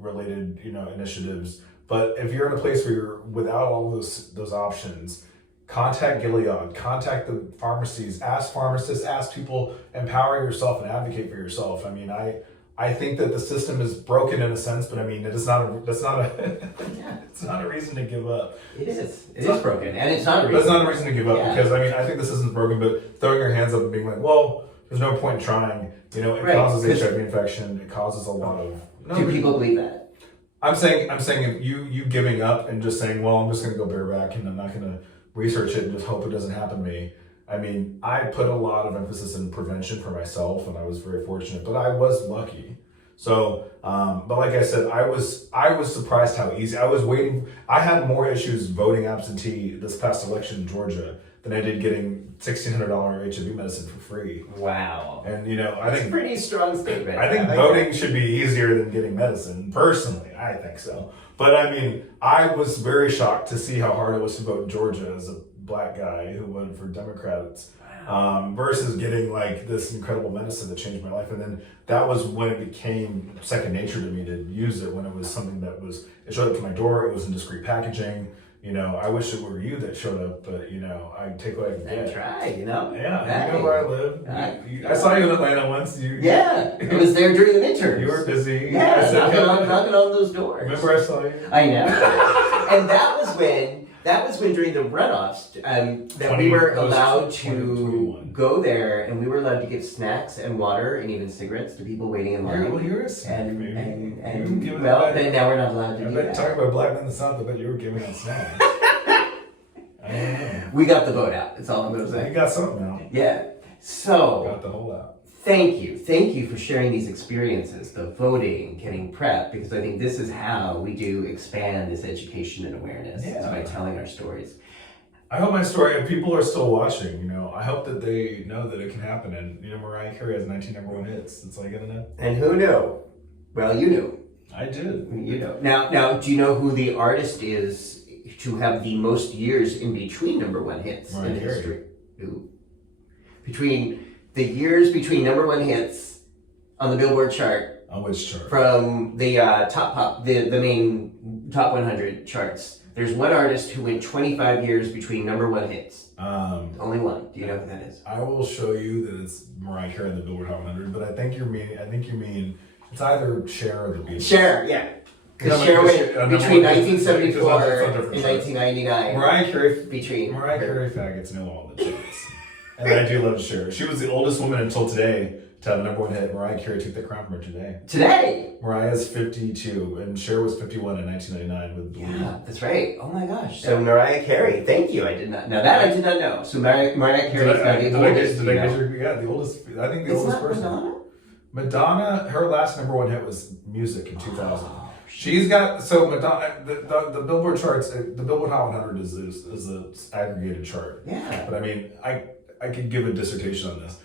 related, initiatives. But if you're in a place where you're without all those options, contact Gilead, contact the pharmacies, ask pharmacists, ask people, empower yourself and advocate for yourself. I mean, I think that the system is broken in a sense, but I mean, that's not a it's not a reason to give up. It is. It is broken, and it's not a reason. That's not a reason to give up because I mean, I think the system's broken, but throwing your hands up and being like, well, there's no point in trying. You know, it causes HIV infection. It causes a lot of. Do people believe that? I'm saying you giving up and just saying, well, I'm just going to go bareback and I'm not going to research it and just hope it doesn't happen to me. I mean, I put a lot of emphasis in prevention for myself, and I was very fortunate, but I was lucky. So, but like I said, I was surprised how easy. I was waiting. I had more issues voting absentee this past election in Georgia than I did getting $1,600 HIV medicine for free. Wow. And you know, That's a pretty strong statement. I think voting should be easier than getting medicine. Personally, I think so. But I mean, I was very shocked to see how hard it was to vote in Georgia as a black guy who voted for Democrats. Versus getting like this incredible medicine that changed my life. And then that was when it became second nature to me to use it, when it was something that it showed up to my door, it was in discreet packaging. You know, I wish it were you that showed up, but you know, I take what I can get. I tried, you know? Yeah, you know where I live. I saw you in Atlanta once. Yeah, I was there during the midterms. You were busy. Yeah, knocking on those doors. Remember I saw you? I know. And that was when during the runoffs that we were allowed to go there, and we were allowed to give snacks and water and even cigarettes to people waiting in line. Well, you're a snack, and well, then now we're not allowed to do that. Talking about black men in the South, I bet you were giving out snacks. I don't know. We got the vote out. That's all I'm going to say. You got something out. Yeah. So. Got the whole out. Thank you for sharing these experiences, the voting, getting PrEP, because I think this is how we do expand this education and awareness is by telling our stories. I hope my story, if people are still watching, you know, I hope that they know that it can happen. And, you know, Mariah Carey has 19 number one hits. That's all I gotta know. And who knew? Well, you knew. I did. You know. Now, do you know who the artist is to have the most years in between number one hits in history? Who? Between the years between number one hits on the Billboard chart. On which chart? From the the main top 100 charts. There's one artist who went 25 years between number one hits. Only one. Do you know who that is? I will show you that it's Mariah Carey in the Billboard Hot 100, but I think you mean it's either Cher or the Beatles. Cher, yeah. Because Cher went between 1974 and 1999. Mariah Carey faggots know all the charts. And I do love Cher. She was the oldest woman until today to have a number one hit. Mariah Carey took the crown from her today. Today? Mariah's 52, and Cher was 51 in 1999 with Blue. Yeah, that's right. Oh my gosh. So Mariah Carey, thank you. I did not know that. I did not know. So Mariah Carey is now the oldest. The oldest. I think the oldest person. Madonna, her last number one hit was Music in 2000. She's got Madonna. The Billboard charts. The Billboard Hot 100 is an aggregated chart. Yeah. But I mean, I could give a dissertation on this.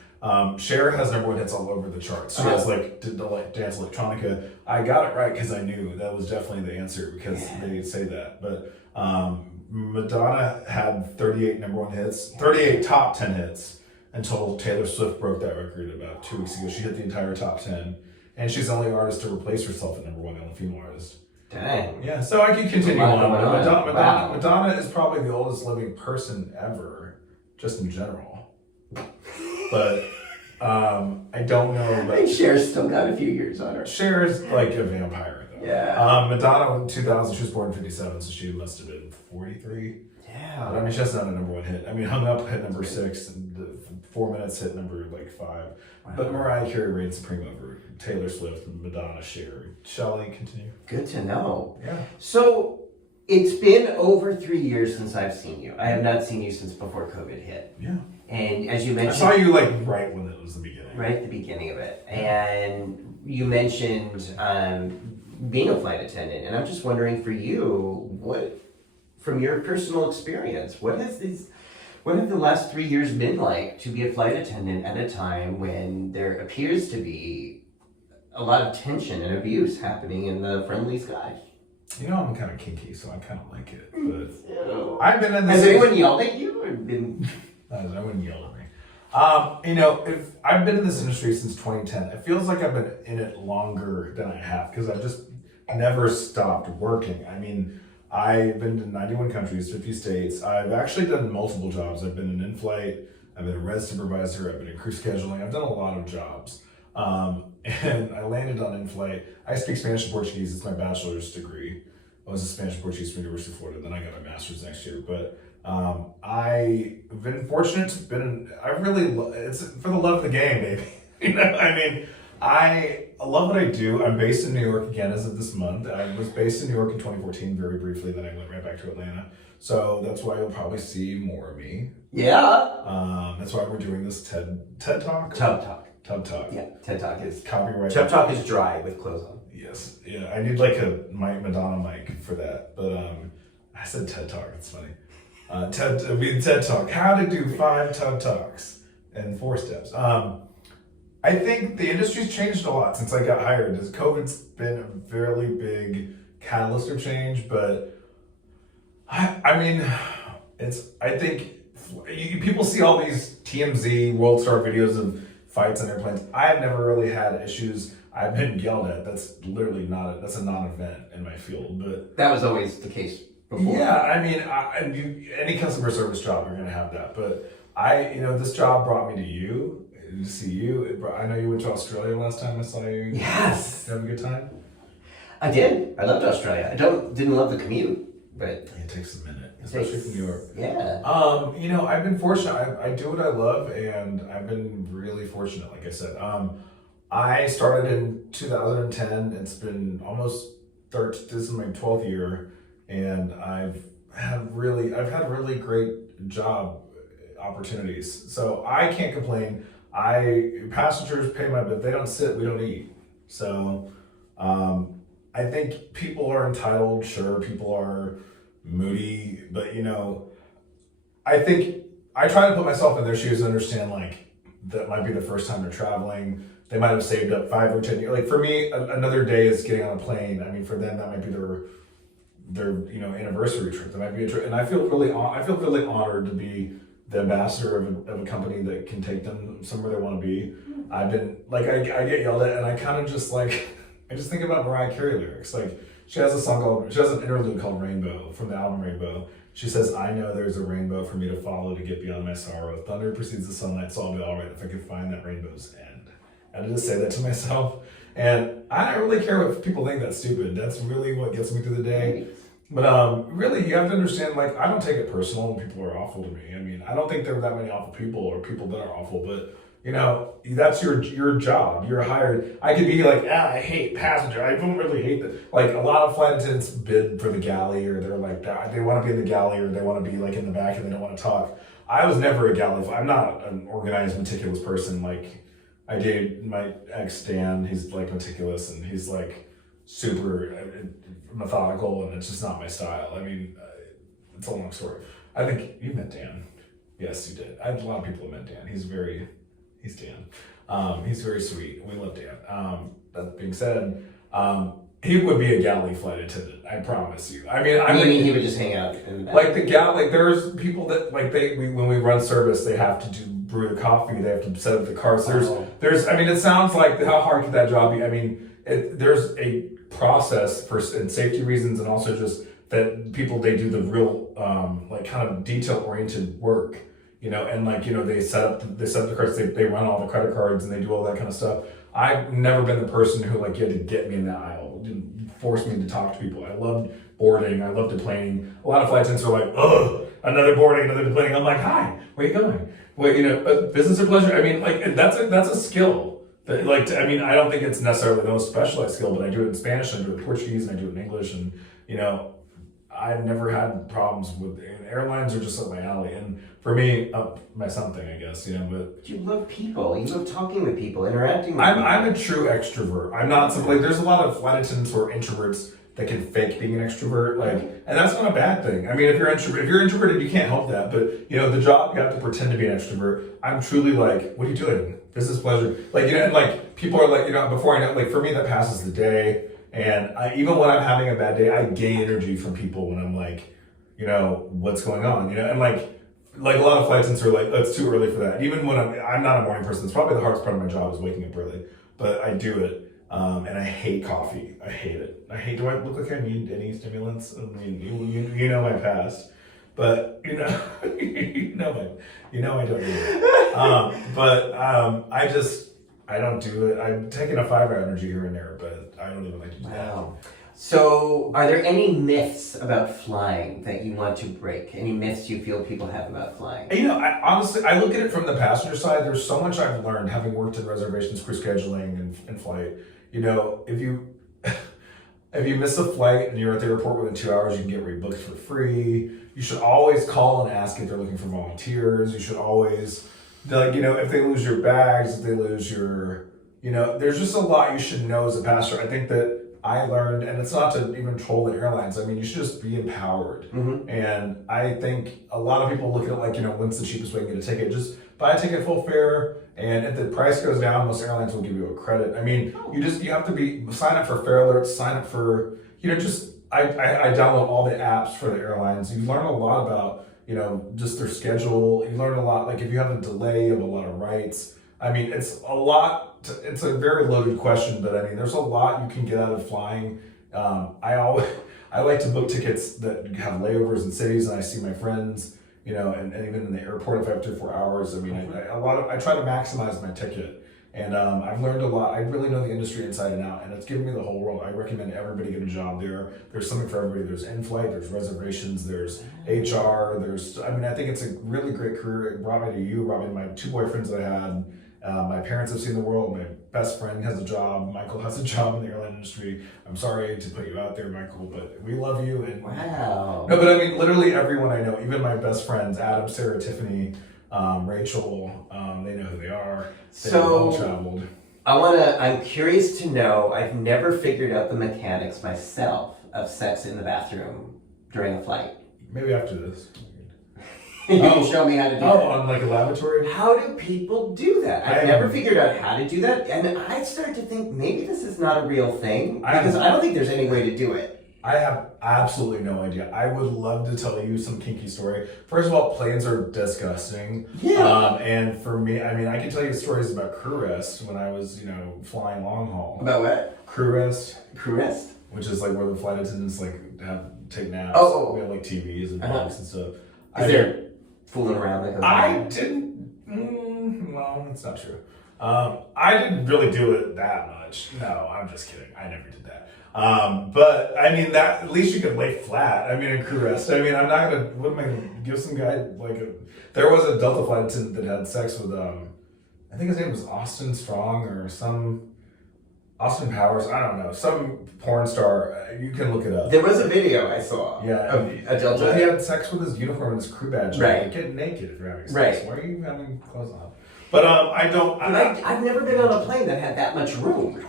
Cher has number one hits all over the charts. She has Dance Electronica. I got it right because I knew that was definitely the answer because they say that. But Madonna had 38 number one hits, 38 top 10 hits until Taylor Swift broke that record about 2 weeks ago. She hit the entire top 10. And she's the only artist to replace herself at number one, the only female artist. Dang. Yeah, so I can continue on. Madonna is probably the oldest living person ever, just in general. But I don't know. I think Cher's still got a few years on her. Cher's like a vampire, though. Yeah. Madonna in 2000, she was born in 57, so she must have been 43. Yeah. But I mean, she has not a number one hit. I mean, Hung Up hit number 6, and 4 Minutes hit number 5. Wow. But Mariah Carey reigned supreme over Taylor Swift, Madonna, Cher. Shall we continue? Good to know. Yeah. So it's been over 3 years since I've seen you. I have not seen you since before COVID hit. Yeah. And as you mentioned, I saw you right when it was the beginning. Right at the beginning of it. And you mentioned being a flight attendant, and I'm just wondering for you, what, from your personal experience, what have the last 3 years been like to be a flight attendant at a time when there appears to be a lot of tension and abuse happening in the friendly skies? You know, I'm kind of kinky, so I kind of like it. But I've been in this. Has anyone yelled at you? Or been... No one yelled at me. You know, if I've been in this industry since 2010, it feels like I've been in it longer than I have because never stopped working. I mean, I've been to 91 countries, 50 states. I've actually done multiple jobs. I've been an in-flight, I've been a res supervisor, I've been in crew scheduling. I've done a lot of jobs. And I landed on in-flight. I speak Spanish and Portuguese. It's my bachelor's degree. I was a Spanish and Portuguese from the University of Florida. Then I got my master's next year. But I've been fortunate to it's for the love of the game, baby. You know, I mean, I love what I do. I'm based in New York again as of this month. I was based in New York in 2014 very briefly, then I went right back to Atlanta. So that's why you'll probably see more of me. Yeah. That's why we're doing this TED Talk. Tub Talk. Yeah, TED Talk is copyright. Tub Talk is dry with clothes on. Yes. Yeah, I need like a Madonna mic for that. But I said TED Talk. It's funny. TED Talk. How to do 5 TED Talks in 4 steps. I think the industry's changed a lot since I got hired. COVID's been a fairly big catalyst of change, but I mean, I think people see all these TMZ World Star videos of fights on airplanes. I've never really had issues. I've been yelled at. That's literally that's a non-event in my field, but that was always the case before. Yeah, I mean, any customer service job, you're gonna have that. But this job brought me to you. To see you. I know you went to Australia last time I saw you. Yes. Did you have a good time? I did. I loved Australia. I didn't love the commute, but it takes a minute, especially from New York. Yeah. I've been fortunate. I do what I love, and I've been really fortunate. Like I said, I started in 2010. It's been almost this is my 12th year, and I've had really great job opportunities. So I can't complain. Passengers pay my bill. They don't sit, we don't eat. So I think people are entitled. Sure, people are moody, but I think I try to put myself in their shoes and understand that might be the first time they're traveling. They might have saved up 5 or 10 years. Like for me, another day is getting on a plane. I mean, for them that might be their anniversary trip. That might be a trip, and I feel really honored to be the ambassador of a company that can take them somewhere they want to be. I've been I get yelled at, and I kind of just I just think about Mariah Carey lyrics. She has an interlude called Rainbow from the album Rainbow. She says, "I know there's a rainbow for me to follow to get beyond my sorrow. Thunder precedes the sunlight, so I'll be all right if I can find that rainbow's end." I just say that to myself, and I don't really care if people think that's stupid. That's really what gets me through the day. But really, you have to understand, I don't take it personal when people are awful to me. I mean, I don't think there are that many awful people or people that are awful, but, that's your job. You're hired. I could be I hate passenger. I don't really hate that. A lot of flight attendants bid for the galley, or they're they want to be in the galley, or they want to be in the back and they don't want to talk. I was never a galley. I'm not an organized, meticulous person. I dated my ex, Dan. He's meticulous, and he's super methodical, and it's just not my style. I mean, it's a long story. I think you met Dan. Yes, you did. I have a lot of people who met Dan. He's Dan. He's very sweet. We love Dan. That being said, he would be a galley flight attendant. I promise you. I mean, he would just hang out in the back. The galley. There's people that when we run service, they have to brew the coffee. They have to set up the cars. There's. I mean, it sounds like how hard could that job be? I mean, there's a process and safety reasons, and also just that they do the real kind of detail oriented work, and they set up the cards, they run all the credit cards, and they do all that kind of stuff. I've never been the person who you had to get me in that aisle, didn't force me to talk to people. I loved boarding, I loved deplaning. A lot of flight attendants are ugh, another boarding, another deplaning. I'm hi, where are you going? Well, business or pleasure? I mean, that's a skill. I don't think it's necessarily the most specialized skill, but I do it in Spanish, I do it in Portuguese, and I do it in English, and I've never had problems with airlines. Are just up my alley, and for me, up my something, I guess. But you love people. You love talking with people, interacting with people. I'm a true extrovert. I'm not something there's a lot of flight attendants who are introverts that can fake being an extrovert, and that's not a bad thing. I mean, if you're introverted, you can't help that. But the job, you have to pretend to be an extrovert. I'm truly what are you doing? Business pleasure, and people are before I know, for me that passes the day. And even when I'm having a bad day, I gain energy from people when I'm what's going on, and a lot of flight attendants are oh, it's too early for that. Even when I'm not a morning person, it's probably the hardest part of my job is waking up early, but I do it. And I hate coffee. I hate it. Do I look like I need any stimulants? I mean, you know my past, but you know, I don't need it. I don't do it. I'm taking a fiber energy here and there, but I don't even like to do Wow. So, are there any myths about flying that you want to break? Any myths you feel people have about flying? that. You know, honestly, I look at it from the passenger side. There's so much I've learned having worked in reservations, crew scheduling, and flight. You know, if you miss a flight and you're at the airport within 2 hours, you can get rebooked for free. You should always call and ask if they're looking for volunteers. You should always, like, you know, if they lose your bags, if they lose your, you know, there's just a lot you should know as a passenger. I think that I learned, and it's not to even troll the airlines. I mean, you should just be empowered. Mm-hmm. And I think a lot of people look at it like, you know, when's the cheapest way to get a ticket? Just buy a ticket full fare. And if the price goes down, most airlines will give you a credit. I mean, you have to sign up for fare alerts, sign up for, you know, I download all the apps for the airlines. You learn a lot about, you know, just their schedule. You learn a lot, like if you have a delay, you have a lot of rights. I mean, it's a very loaded question, but I mean, there's a lot you can get out of flying. I like to book tickets that have layovers in cities, and I see my friends, you know, and even in the airport if I have 2 or 4 hours. I mean, I try to maximize my ticket, and I've learned a lot. I really know the industry inside and out, and it's given me the whole world. I recommend everybody get a job there. There's something for everybody. There's in-flight, there's reservations, there's HR, I think it's a really great career. It brought me to you, brought me to my 2 boyfriends that I had. My parents have seen the world. My best friend has a job. Michael has a job in the airline industry. I'm sorry to put you out there, Michael, but we love you. And wow. No, but I mean, literally everyone I know, even my best friends, Adam, Sarah, Tiffany, Rachel, they know who they are. They've all traveled. I'm curious to know, I've never figured out the mechanics myself of sex in the bathroom during a flight. Maybe after this. You can show me how to do that. On like a lavatory? How do people do that? I've never figured out how to do that, and I start to think maybe this is not a real thing, because I don't think there's any way to do it. I have absolutely no idea. I would love to tell you some kinky story. First of all, planes are disgusting. Yeah. And for me, I mean, I can tell you stories about crew rest when I was, you know, flying long haul. About what? Crew rest. Crew rest? Which is like where the flight attendants like take naps. Oh. We have like TVs and bunks and stuff. Is there fooling around like a I didn't. Well, it's not true. I didn't really do it that much. No, I'm just kidding. I never did that. But I mean, that at least you could lay flat. I mean, in crew rest. I mean, I'm not gonna. What am I gonna give some guy like a? There was a Delta flight attendant that had sex with I think his name was Austin Strong or some Austin Powers. I don't know, some porn star. You can look it up. There was a video I saw. Yeah, of a Delta. Well, he had sex with his uniform and his crew badge. Right. Like, get naked if you're having sex. Right. Why are you having clothes on? But I don't. I've never been on a plane that had that much room,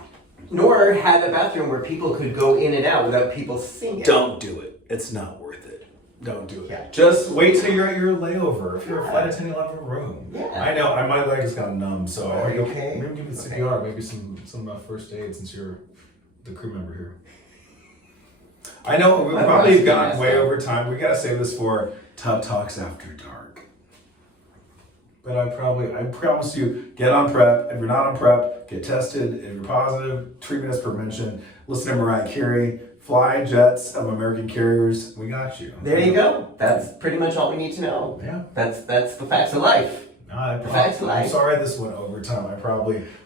nor had a bathroom where people could go in and out without people seeing it. Don't do it. It's not worth it. Don't do it. Yeah. Just wait till you're at your layover. If you're a flight attendant, you'll have a room. Yeah. I know. My legs got numb, so Are you okay? Maybe give it CPR. Maybe some first aid since you're the crew member here. I know we've probably gone way over time. We gotta save this for Tub Talks After Dark. But I promise you, get on PrEP. If you're not on PrEP, get tested. If you're positive, treatment is prevention. Listen to Mariah Carey. Fly jets of American carriers. We got you. There you go. That's pretty much all we need to know. Yeah. That's the facts of life. I'm sorry this went over time.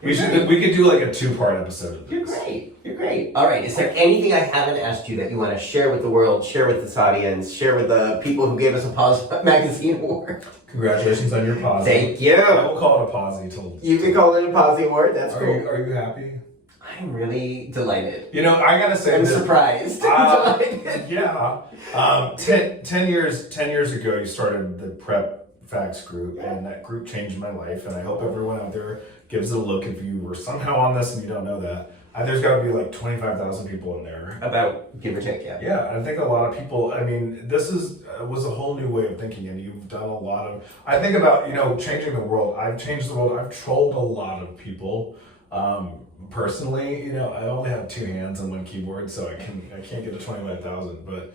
We could do like a 2-part episode of this. You're great. All right. Is there anything I haven't asked you that you want to share with the world, share with this audience, share with the people who gave us a Pause Magazine award? Congratulations on your pause. Thank you. I will call it a pause. You can call it a Pause award. That's cool. Are you happy? I'm really delighted. You know, I gotta say, I'm surprised. I'm delighted. Yeah. 10 years ago, you started the PrEP Facts group, and that group changed my life. And I hope everyone out there gives it a look. If you were somehow on this and you don't know that, there's got to be like 25,000 people in there. About give or take, yeah. Yeah, I think a lot of people. I mean, this was a whole new way of thinking, and you've done a lot of. I think about changing the world. I've changed the world. I've trolled a lot of people. Personally, I only have 2 hands and 1 keyboard, so I can't get to 25,000. But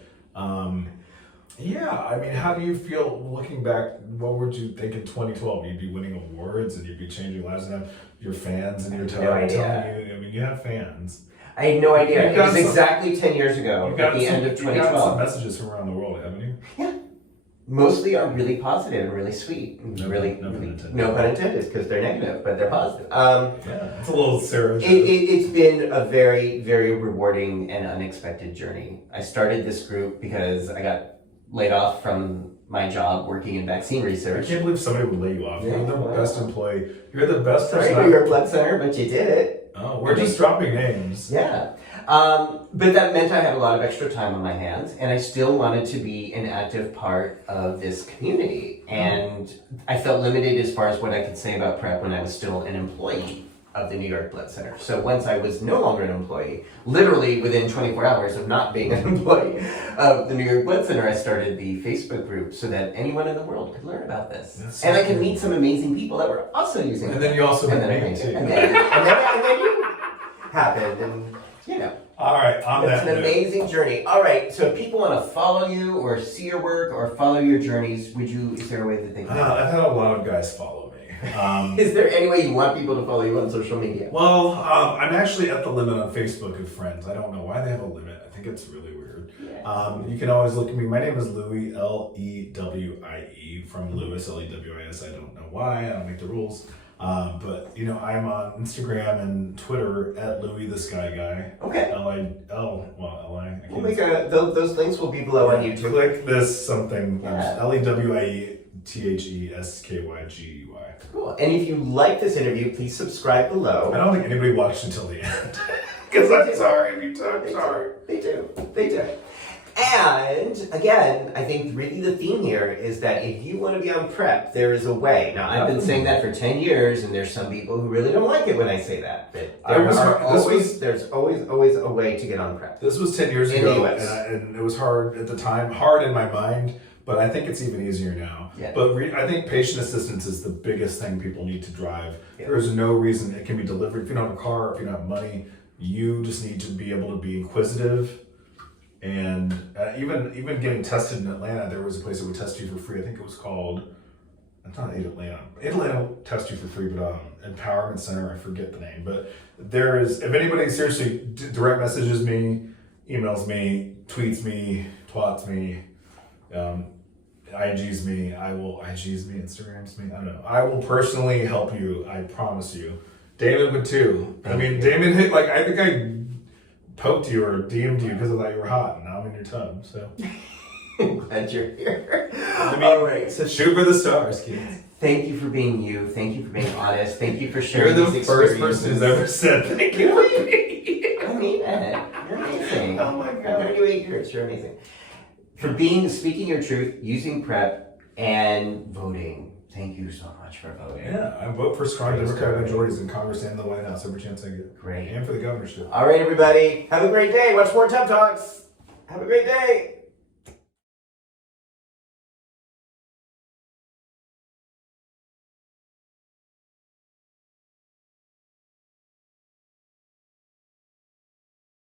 Yeah, I mean, how do you feel looking back? What would you think in 2012? You'd be winning awards and you'd be changing lives and have your fans and your telling you. I mean, you have fans. I had no idea. It was exactly 10 years ago, at the end of 2012. You got some messages from around the world, haven't you? Yeah. Mostly are really positive and really sweet. No pun intended, because they're negative, but they're positive. Yeah, it's a little Sarah. It's been a very, very rewarding and unexpected journey. I started this group because I got laid off from my job working in vaccine research. I can't believe somebody would lay you off. You're the best employee. You're the best person. Sorry, New York Blood Center, but you did it. Oh, we're just dropping names. Yeah. But that meant I had a lot of extra time on my hands, and I still wanted to be an active part of this community. And I felt limited as far as what I could say about PrEP when I was still an employee of the New York Blood Center. So once I was no longer an employee, literally within 24 hours of not being an employee of the New York Blood Center, I started the Facebook group so that anyone in the world could learn about this. And I could meet some amazing people that were also using it. And then you also met me too. And then you happened, and you know. All right, it's an amazing journey. All right, so if people want to follow you or see your work or follow your journeys, is there a way that they can? I've had a lot of guys follow me. Is there any way you want people to follow you on social media? Well, I'm actually at the limit on Facebook of friends. I don't know why they have a limit. I think it's really weird. Yeah. You can always look at me. My name is Lewie, Lewie, from Lewis, Lewis. I don't know why. I don't make the rules. But you know, I'm on Instagram and Twitter at Lewie the Sky Guy. Okay. L-I. We'll make those links will be below on YouTube. Click this something. Yeah. LEWIETHESKYGUY. Cool. And if you like this interview, please subscribe below. I don't think anybody watched until the end. Because I'm sorry, me too. I'm sorry. They do. And again, I think really the theme here is that if you want to be on PrEP, there is a way. Now, I've been saying that for 10 years, and there's some people who really don't like it when I say that. But there's always a way to get on PrEP. This was 10 years ago, and it was hard at the time, hard in my mind, but I think it's even easier now. Yeah. But I think patient assistance is the biggest thing people need to drive. Yeah. There's no reason it can be delivered. If you don't have a car, if you don't have money, you just need to be able to be inquisitive. And even getting tested in Atlanta, there was a place that would test you for free. I think it was called, it's not Atlanta. Atlanta will test you for free, but Empowerment Center, I forget the name. But there is, if anybody seriously direct messages me, emails me, tweets me, twats me, IGs me, Instagrams me, I don't know. I will personally help you, I promise you. Damon would too. I mean, Damon hit, I think I poked you or DM'd you because I thought you were hot, and now I'm in your tub, so. I'm glad you're here. All right, so shoot for the stars, kids. Thank you for being you. Thank you for being honest. Thank you for sharing You're these the experiences. first person who's ever said thank you for me. I mean it. You're amazing. Oh my God. 38 years, you're amazing. For speaking your truth, using PrEP, and voting. Thank you so much for voting. Yeah, I vote for strong Democratic majorities in Congress and the White House every chance I get. Great. And for the governorship. All right, everybody. Have a great day. Watch more Tub Talks. Have a great day.